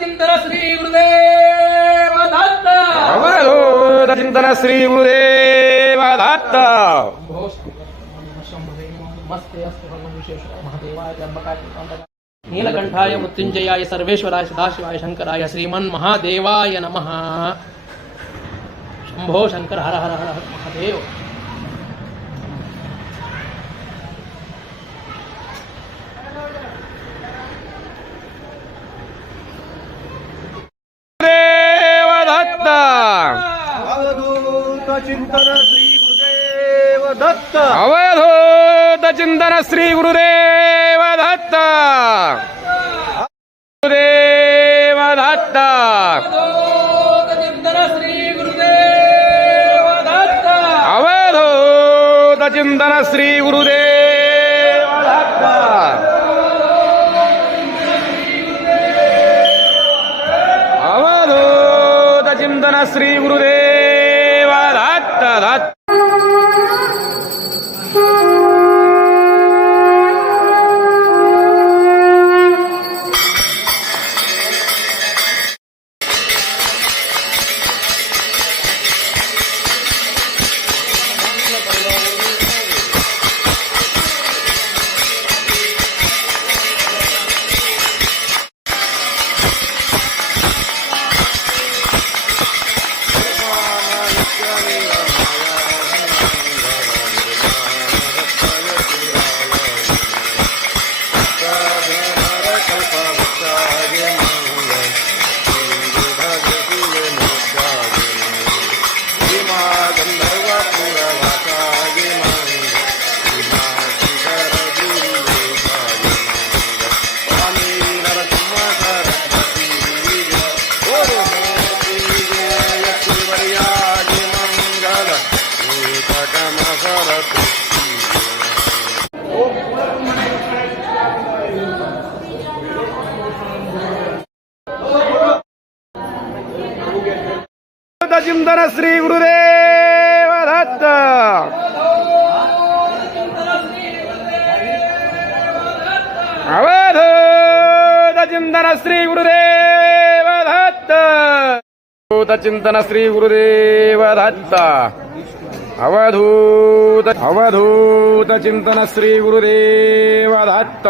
चिंतन श्री गुरुदेव दत्त अवधूत चिंतन श्री गुरुदेव दत्त नीलकंठाय मृत्युंजयाय सर्वेश्वराय सदाशिवाय शंकराय श्रीमन् महादेवाय नमः। शंभो शंकर हर हर हर हर महादेव। देव दत्त अवधूत चिंतन श्री गुरुदेव दत्त अवधूत चिंतन श्री गुरुदेव दत्त गुरुदेव दत्त चिंतन श्री गुरुदेव दत्त अवधूत चिंतन श्री गुरुदेव दत्त अवधूत चिंतन श्री गुरुदेव दत्त दत्त चिंतन श्री गुरुदेव दत्त अवधूत चिंतन श्री गुरुदेव दत्त अवधूत चिंतन श्री गुरुदेव दत्त अवधूत चिंतन श्री गुरुदेव दत्त